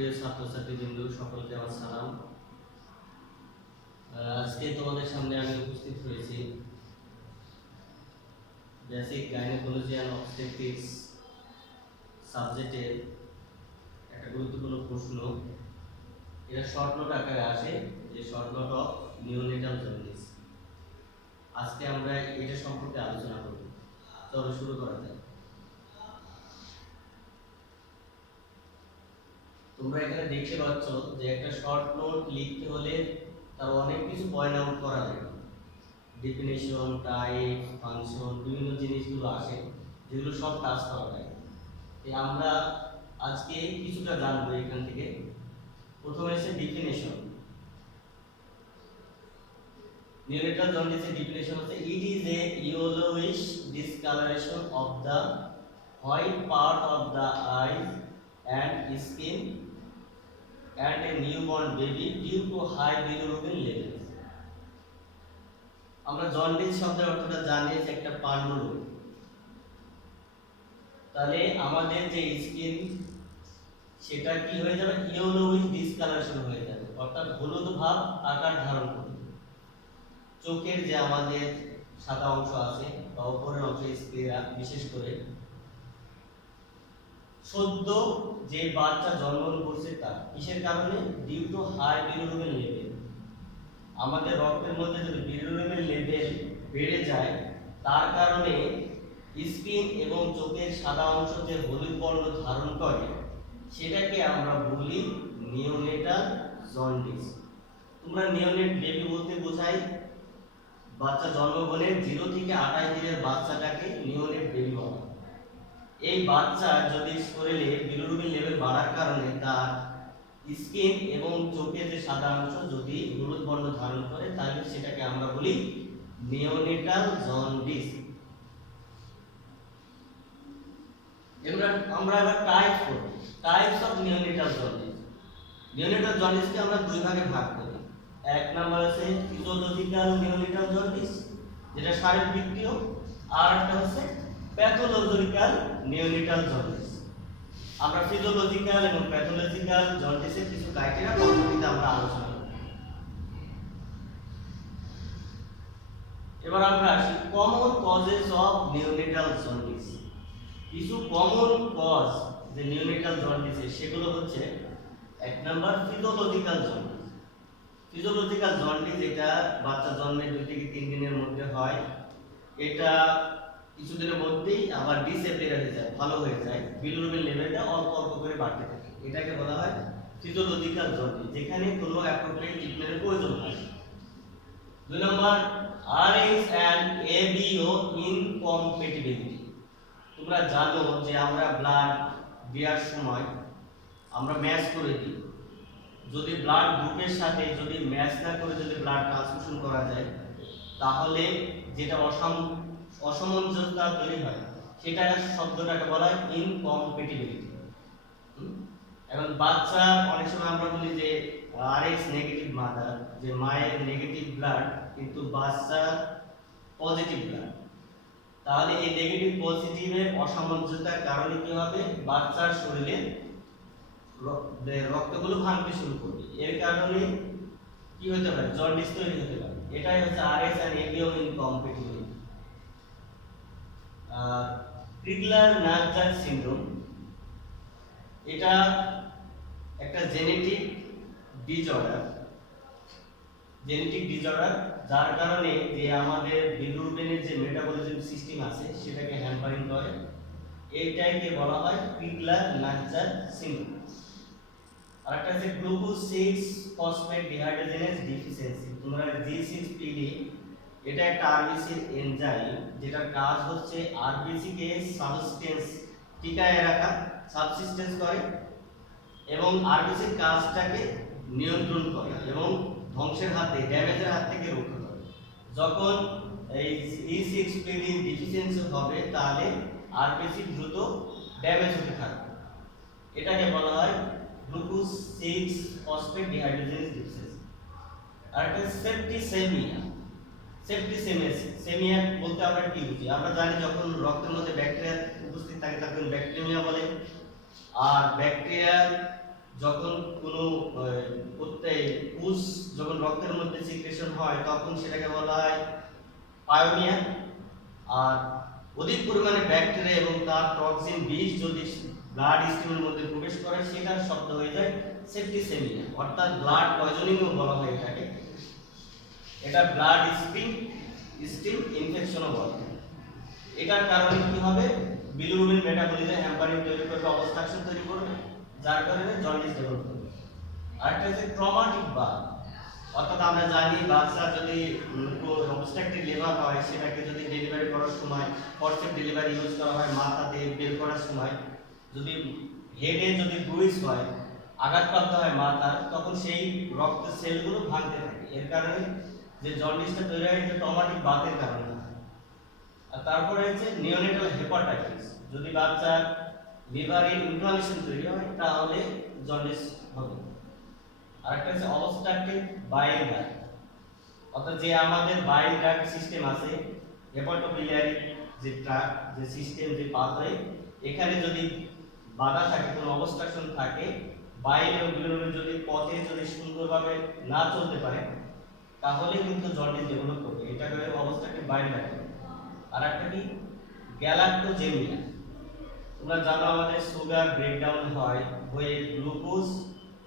সুপ্রিয় ছাত্রছাত্রীবৃন্দ, সকলকে আমার সালাম। আজকে তোমাদের সামনে আমি উপস্থিত হয়েছি বেসিক গাইনোকোলজি অ্যান্ড অবস্টেট্রিক্স সাবজেক্টের একটা গুরুত্বপূর্ণ প্রশ্ন। এটা শর্ট নোট আকারে আসে, যে short note of neonatal jaundice. আজকে আমরা এটা সম্পর্কে আলোচনা করব। চলো শুরু করা যাক। তোমরা এখানে দেখতে পাচ্ছ যে একটা শর্ট নোট লিখতে হলে তার অনেক কিছু পয়েন্ট আউট করা লাগে। ডেফিনেশন, টাইপ, ফাংশন, বিভিন্ন জিনিসগুলো আসে যেগুলো সব টাচ করা লাগে। আমরা আজকে কিছুটা জানবো এখান থেকে। প্রথমে এসে ডেফিনেশন। নিওনেটাল জন্ডিসের ডেফিনেশন হচ্ছে it is a yellowish discolouration of the white part of the eyes and skin and a newborn baby due to high bilirubin levels. আমরা জন্ডিস শব্দের অর্থটা জানি যে একটা পান্ডু রোগ। তাহলে আমাদের যে স্কিন সেটা কি হয়ে যাবে? ইয়েলোইশ ডিসকালারেশন হয়ে যাবে, অর্থাৎ হলুদ ভাব আকার ধারণ করবে। চোখের যে আমাদের সাদা অংশ আছে বা উপরের অংশ স্ক্লেরা, বিশেষ করে সদ্য যে বাচ্চা জন্মগ্রহণ করছে তার কিসের কারণে? Due to high bilirubin level. আমাদের রক্তের মধ্যে যদি বিলিরুবিন লেভেল বেড়ে যায় তার কারণে স্কিন এবং চোখের সাদা অংশ যে হলুদ বর্ণ ধারণ করে সেটাকে আমরা বলি নিওনেটাল জন্ডিস। তোমরা নিওনেট বেবি বলতে বোঝাই বাচ্চা জন্মগ্রহণের 0 থেকে 28 দিনের বাচ্চাটাকে নিওনেট বেবি বলা। এই বাচ্চা যদি শরীরে বিলিরুবিন লেভেল বাড়ার কারণে তার স্কিন এবং চোখের যে সাদা অংশ যদি হলুদ বর্ণ ধারণ করে তাহলে সেটাকে আমরা বলি নিওনেটাল জন্ডিস। আমরা এবার টাইপ করব। Types of neonatal jaundice. Neonatal জন্ডিসকে আমরা দুই ভাগে ভাগ করি। এক নাম্বার আছে ফিজিওলজিক্যাল নিওনেটাল জন্ডিস, যেটা শারীরবৃত্তীয়, আর একটা হচ্ছে প্যাথোলজিক্যাল নিওনেটাল জন্ডিস। আমরা ফিজিওলজিক্যাল এবং প্যাথোলজিক্যাল জন্ডিসের কিছু ক্রাইটেরিয়া পরবর্তীতে আমরা আলোচনা করব। এবার আমরা আসি common causes of neonatal jaundice. কিছু কমন কজ যে নিওনেটাল জন্ডিসের সেগুলো হচ্ছে, এক number physiological jaundice. Physiological jaundice এটা বাচ্চা জন্মের 2 থেকে 3 দিনের মধ্যে হয়। এটা কিছুদিনের মধ্যেই আবার ডিসঅ্যাপিয়ার হয়ে যায়, ভালো হয়ে যায়, বিলিরুবিন লেভেলটা অল্প অল্প করে বাড়তে থাকে। এটাকে বলা হয় ফিজিওলজিক্যাল জন্ডিস, যেখানে কোনো অ্যাপ্রোপ্রিয়েট ট্রিটমেন্টের প্রয়োজন হয়। 2 নম্বর আরএইচ এন্ড এবিও ইনকম্প্যাটিবিলিটি। তোমরা জানো যে আমরা ব্লাড দেওয়ার সময় আমরা ম্যাচ করে দিই। যদি ব্লাড গ্রুপের সাথে যদি ম্যাচ না করে যদি ব্লাড ট্রান্সফিউশন করা যায় তাহলে যেটা অসামঞ্জস্যতা তৈরি হয় সেটা শব্দটাকে বলা হয় ইনকম্প্যাটিবিলিটি। এখন বাচ্চা অনেক সময় আমরা বলি যে আরএক্স নেগেটিভ মাদার, যে মায়ের নেগেটিভ ব্লাড কিন্তু বাচ্চা পজিটিভ ব্লাড। তাহলে এই নেগেটিভ পজিটিভের অসামঞ্জস্যতার কারণে কি হবে? বাচ্চার শরীরে রক্তগুলো ভাঙতে শুরু করবে। এর কারণে কি হতে পারে? জন্ডিস তৈরি হতে পারে। এটাই হচ্ছে RS and ABO incompatibility. ক্রিগলার-নাইজার syndrome, এটা একটা জেনেটিক ডিসঅর্ডার যার কারণে যে আমাদের বিলিরুবিনের যে মেটাবলিজম সিস্টেম আছে সেটাকে হ্যাম্পারিং করে। এইটাকে বলা হয় ক্রিগলার-নাইজার সিনড্রোম। আরেকটা হচ্ছে গ্লুকোজ 6 ফসফেট ডিহাইড্রোজেনেজ ডেফিসিয়েন্সি। তোমরা G6PD, এটা একটা আরবিসি এনজাইম যেটার কাজ হচ্ছে আরবিসি কে সাবস্টেন্স টিকায় রাখা, সাবসিস্টেন্স করে এবং আরবিসির কাজটাকে নিয়ন্ত্রণ করে এবং ধ্বংসের হাত থেকে, ড্যামেজের হাত থেকে রক্ষা করে। যখন এই G6PD ডেফিসিয়েন্সি হবে তাহলে আরবিসি দ্রুত ড্যামেজ হতে থাকবে। এটাকে বলা হয় গ্লুকোজ 6 ফসফেট ডিহাইড্রোজেনেজ ডেফিসিয়েন্সি। আর একটা সেপ্টিসেমিয়া। সেপ্টিসেমিয়া বলতে আমরা কি বুঝি? আমরা জানি যখন রক্তের মধ্যে ব্যাকটেরিয়া উপস্থিত থাকে তখন ব্যাকটেরিয়া বলে। আর ব্যাকটেরিয়ার যখন কোনো পুষ যখন রক্তের মধ্যে সিক্রেশন হয় তখন সেটাকে বলা হয় পায়োনিয়া। আর অধিক পরিমাণে ব্যাকটেরিয়া এবং তার টক্সিন বিষ যদি ব্লাড স্ট্রিমের মধ্যে প্রবেশ করে সেটার শব্দ হয়ে যায় সেপ্টিসেমিয়া, অর্থাৎ ব্লাড পয়জনিংও বলা হয়ে থাকে। এটা ব্লাড স্ট্রিম ইনফেকশনও বলা হয়। এটার কারণে কি হবে, বিলিরুবিন মেটাবলিজমে হ্যাম্পারিং তৈরি করবে, অবস্ট্রাকশন তৈরি করবে, যার কারণে জন্ডিস ডেভেলপ হবে। আরেকটা হচ্ছে ট্রমাটিক বার্ন, অর্থাৎ আমরা জানি বাচ্চা যদি অবস্ট্রাকটিভ লিভার হয় সেটাকে যদি ডেলিভারি করার সময় ফরসেপ ডেলিভারি ইউজ করা হয়, মাথাতে বের করার সময় যদি হেডে যদি ব্রুইজ হয়, আঘাতপ্রাপ্ত হয় মাথার, তখন সেই রক্তের সেলগুলো ভাঙতে থাকে। এর কারণে যে জন্ডিসটা তৈরি হয় এটা ট্রমাটিক বাতের কারণে। আর তারপরে হচ্ছে নিওনেটাল হেপাটাইটিস, যদি বাচ্চার লিভারে ইনফ্লামেশন তৈরি হয় তাহলে জন্ডিস হবে। আরেকটা হচ্ছে অবস্ট্রাকটিভ বাইল ডাক্ট, অর্থাৎ যে আমাদের বাইল ডাক্ট সিস্টেম আছে, হেপাটোবিলিয়ারি যে ট্র্যাক্ট যে সিস্টেম যে পাথওয়ে, এখানে যদি বাধা থাকে, কোনো অবস্ট্রাকশন থাকে, বাইল এবং বিলিরুবিন যদি পথে যদি সুন্দরভাবে না চলতে পারে তাহলে কিন্তু জন্ডিস ডেভেলপ করবে। এটাকে অবস্ট্রাকটিভ বাইল ডাক্ট। আর একটা কি গ্যালাক্টোজেমিয়া, তোমরা জানো আমাদের সুগার ব্রেকডাউন হয়, হয়ে গ্লুকোজ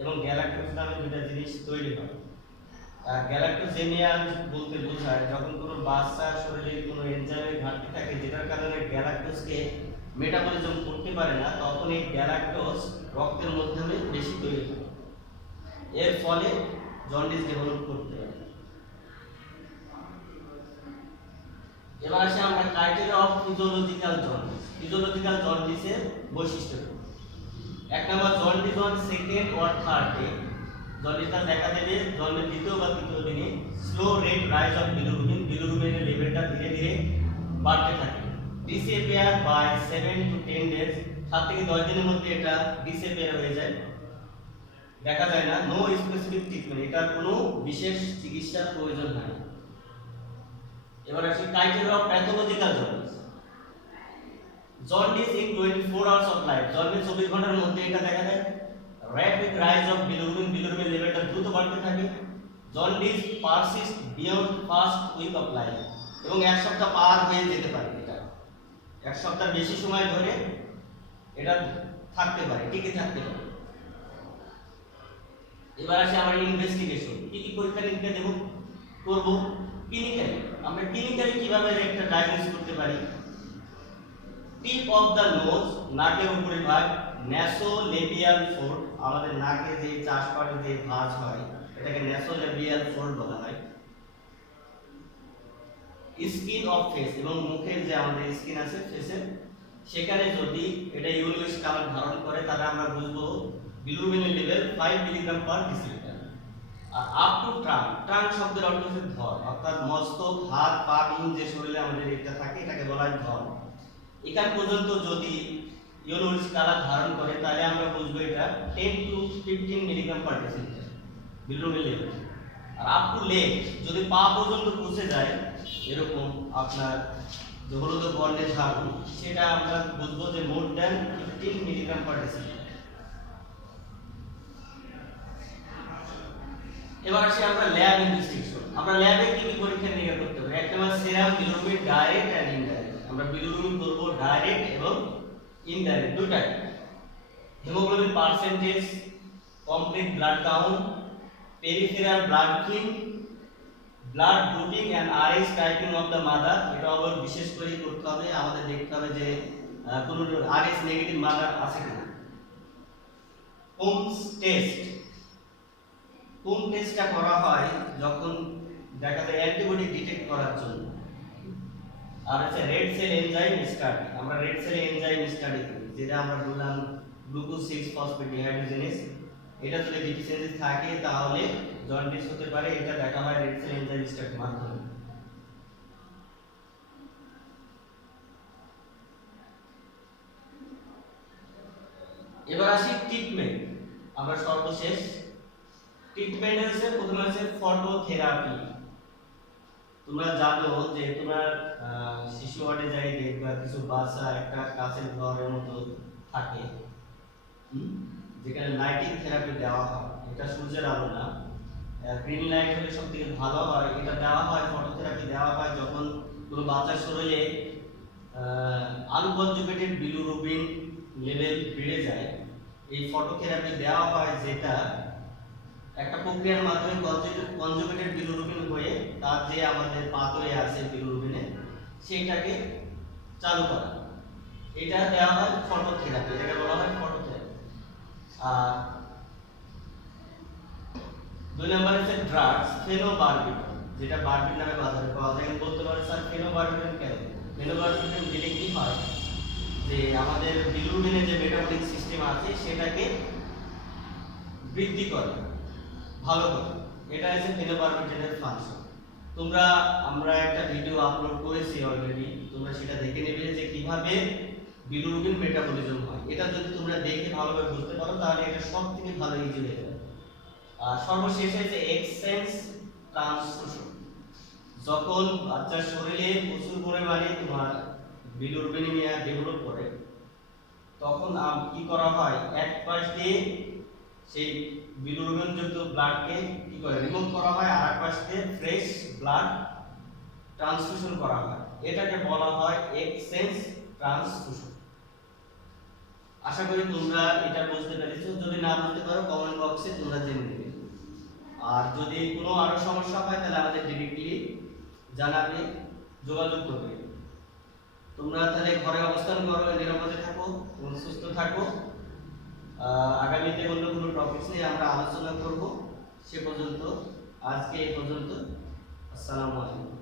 এবং গ্যালাক্টোজ নামে দুটো জিনিস তৈরি হয়। আর গ্যালাক্টোজেমিয়া বলতে বোঝায় যখন কোনো বাচ্চার শরীরে কোনো এনজাইমের ঘাটতি থাকে যেটার কারণে গ্যালাক্টোজকে মেটাবলিজম করতে পারে না, তখন এই গ্যালাক্টোজ রক্তের মাধ্যমে বেশি তৈরি হয়, এর ফলে জন্ডিস ডেভেলপ করতে পারে। এবার আসে আমরা criteria of physiological jaundice. Physiological জন্ডিসের বৈশিষ্ট্য, এক নম্বর jaundice on second or third day, জন্ডিসটা দেখা দেবে জন্মের দ্বিতীয় বা তৃতীয় দিনে। Slow rate rise of bilirubin, বিলিরুবিনের লেভেলটা ধীরে ধীরে বাড়তে থাকে। ডিসঅ্যাপিয়ার বাই 7 to 10 ডেজ, 7 থেকে 10 দিনের মধ্যে এটা ডিসঅ্যাপিয়ার হয়ে যায়, দেখা যায় না। নো স্পেসিফিক ট্রিটমেন্ট, এটার কোনো বিশেষ চিকিৎসার প্রয়োজন হয় না। এবার আসি criteria of pathological jaundice. Jaundice in 24 hours of life, জন্মের 24 ঘন্টার মধ্যে এটা দেখা যায়। Rapid rise of bilirubin, bilirubin লেভেলটা দ্রুত বাড়তে থাকে। Jaundice persist beyond first week of life, এবং এক সপ্তাহ পার হয়ে যেতে পারে, এটা এক সপ্তাহ বেশি সময় ধরে এটা থাকতে পারে, টিকে থাকতে পারে। এবার আসে আমার ইনভেস্টিগেশন, কি কি পরীক্ষা নিরীক্ষা দেব করব। ক্লিনিক্যালি, আমরা ক্লিনিক্যালি কিভাবে একটা ডায়াগনোস করতে পারি। টিপ অফ দ্য নোজ, নাকের উপরের ভাগ, ন্যাসোলেবিয়াল ফোল্ড, আমাদের নাকে যে চাষপাটের যে ভাঁজ হয় এটাকে ন্যাসোলেবিয়াল ফোল্ড বলা হয়। স্কিন অফ ফেস, এবং মুখের যে আমাদের স্কিন আছে ফেসের, সেখানে যদি এটা ইউরিক কালার ধারণ করে তাহলে আমরা বুঝবো বিলিরুবিনের লেভেল 5 মিলিগ্রাম পার ডেসিলিটার। আর আপ টু ট্রাঙ্ক, ট্রাঙ্ক শব্দের অর্থ হচ্ছে ধর, অর্থাৎ মস্তক, হাত, পা বিহীন যে শরীরে আমাদের এটা থাকে এটাকে বলা হয় ধর। এখান পর্যন্ত যদি ইউরিক কালার ধারণ করে তাহলে আমরা বুঝবো এটা 10 to 15 milligram per decilitre bilirubin level. আর আপ টু লেগ, যদি পা পর্যন্ত পৌঁছে যায় এরকম আপনার যে হলুদ বর্ণের ধারণ, সেটা আমরা বুঝবো যে more than 15 milligram per decilitre. এবার আসি আমরা ল্যাব ইনভেস্টিগেশন। আমরা ল্যাবে কি কি পরীক্ষা নিরীক্ষা করতে পারি। একটা হচ্ছে serum bilirubin direct and indirect, আমরা বিলিরুবিন করব ডাইরেক্ট এবং ইনডাইরেক্ট দুটাই। Haemoglobin percentage, complete blood count, peripheral blood film, blood grouping and Rh typing of the mother, এটা আবার বিশেষ করে করতে হবে, আমাদের দেখতে হবে যে কোনো আরএস নেগেটিভ মাদার আছে কিনা। কোমস টেস্ট, কোম টেস্টটা করা হয় যখন দেখা যায় অ্যান্টিবডি ডিটেক্ট করার জন্য। আর হচ্ছে রেড সেল এনজাইম স্টাডি, আমরা রেড সেল এনজাইম স্টাডি করি, যেটা আমরা বললাম গ্লুকোজ 6 ফসফেট ডিহাইড্রোজেনেজ, এটা যদি ডিফিসিয়েন্সি থাকে তাহলে জন্ডিস হতে পারে, এটা দেখা হয় রেড সেল এনজাইম স্টাডির মাধ্যমে। এবার আসি ট্রিটমেন্ট, আমরা সর্বশেষ ট্রিটমেন্ট হচ্ছে প্রথমে আছে ফটোথেরাপি। তোমরা জানো যে তোমার শিশু ওয়ার্ডে যাই দেখবা কিছু বাচ্চা একটা কাঁচের ঘরের মতো থাকে, যেখানে লাইটিং থেরাপি দেওয়া হয়, এটা সূর্যের আলো না, গ্রিন লাইট হলে সব থেকে ভালো হয়। এটা দেওয়া হয়, ফটোথেরাপি দেওয়া হয় যখন কোনো বাচ্চার শরীরে আনকনজুগেটেড বিলিরুবিন লেভেল বেড়ে যায়। এই ফটোথেরাপি দেওয়া হয়, যেটা একটা প্রক্রিয়ার মাধ্যমে কনজুগেটেড বিলিরুবিন হয়ে তার যে আমাদের পাথরে আছে বিলিরুবিনে সেইটাকে চালু করা। এটা দেওয়া হয় ফটোথেরাপি, এটাকে বলা হয় ফটোথেরাপি। আর 2 নম্বর হচ্ছে ড্রাগস ফেনোবারবিটন, যেটা বারবিট নামে বাজারে পাওয়া যায়। বলতে পারে স্যার ফেনোবারবিটন কেন? ফেনোবারবিটন দিলে কি হয়, যে আমাদের বিলিরুবিনের যে মেটাবলিক সিস্টেম আছে সেটাকে বৃদ্ধি করে, ভালো করে। এটা হচ্ছে ফেনোবারবিটনের ফাংশন। আমরা একটা ভিডিও আপলোড করেছি অলরেডি, তোমরা সেটা দেখে নেবে যে কিভাবে বিলিরুবিন মেটাবলিজম হয়। এটা যদি তোমরা দেখে ভালোভাবে বুঝতে পারো তাহলে এটা সবথেকে ভালো ইজি হয়ে যাবে। আর সর্বশেষ হচ্ছে এক্সেন্স ট্রান্সফিউশন। যখন বাচ্চার শরীরে প্রচুর পরিমাণে তোমার বিলিরুবিনিয়া ডেভেলপ করে, তখন কি করা হয়, এক পাশ দিয়ে সেই বিলিরুবিন যুক্ত ব্লাডকে কি করে রিমুভ করা হয়, আর এক পাশ দিয়ে ফ্রেশ ব্লাড ট্রান্সফিউশন করা হয়। এটাকে বলা হয় এক্সেন্স ট্রান্সফিউশন। আশা করি তোমরা এটা বুঝতে পেরেছো। যদি না বুঝতে পারো কমেন্ট বক্সে তোমরা জেনে নেবে। আর যদি কোনো আরো সমস্যা হয় তাহলে আমাদের ডিরেক্টলি জানাবে, যোগাযোগ করবে। তোমরা তাহলে ঘরে অবস্থান করো, নিরাপদে থাকো এবং সুস্থ থাকো। আগামীতে অন্য কোনো টপিকস নিয়ে আমরা আলোচনা করব। সে পর্যন্ত আজকে এই পর্যন্ত। আসসালামু আলাইকুম।